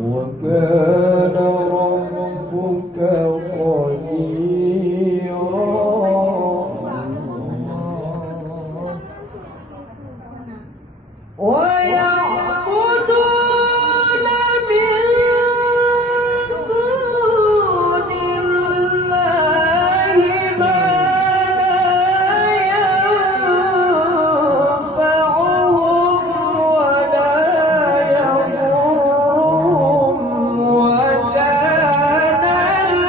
وكان ربك قديرا ويعبدون من دون الله ما لا ينفعهم ولا يضرهم وكان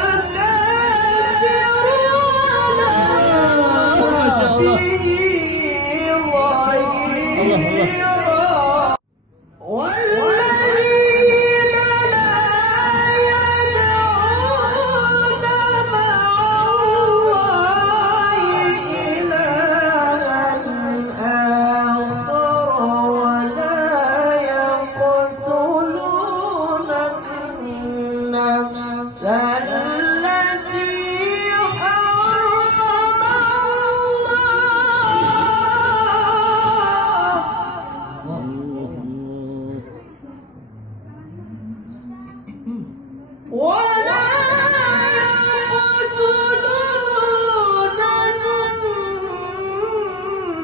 الكافرون والذين لا يدعون مع الله إلها آخر ولا يقتلون النفس التي حرم ولا يقتلون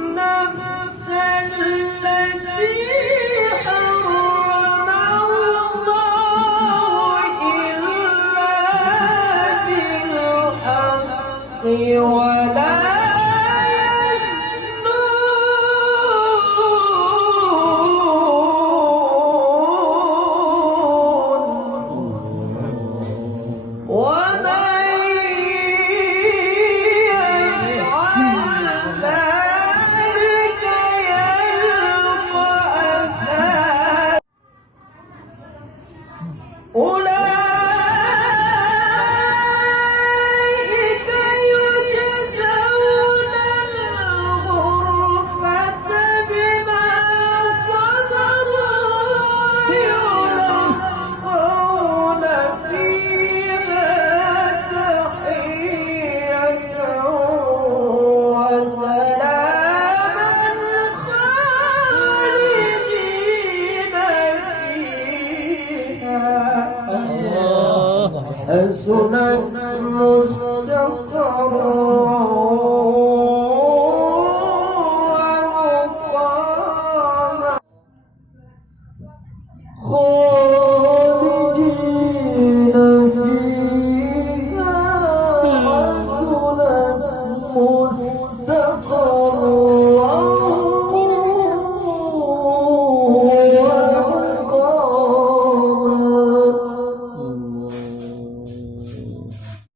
النفس التي حرم الله إلا بالحق ولا ومن يفعل ذلك يلقى أثاما أولئك يجزون الغرفة بما صبروا يلقون فيها تحية وسلاما خالدين فيها حسنت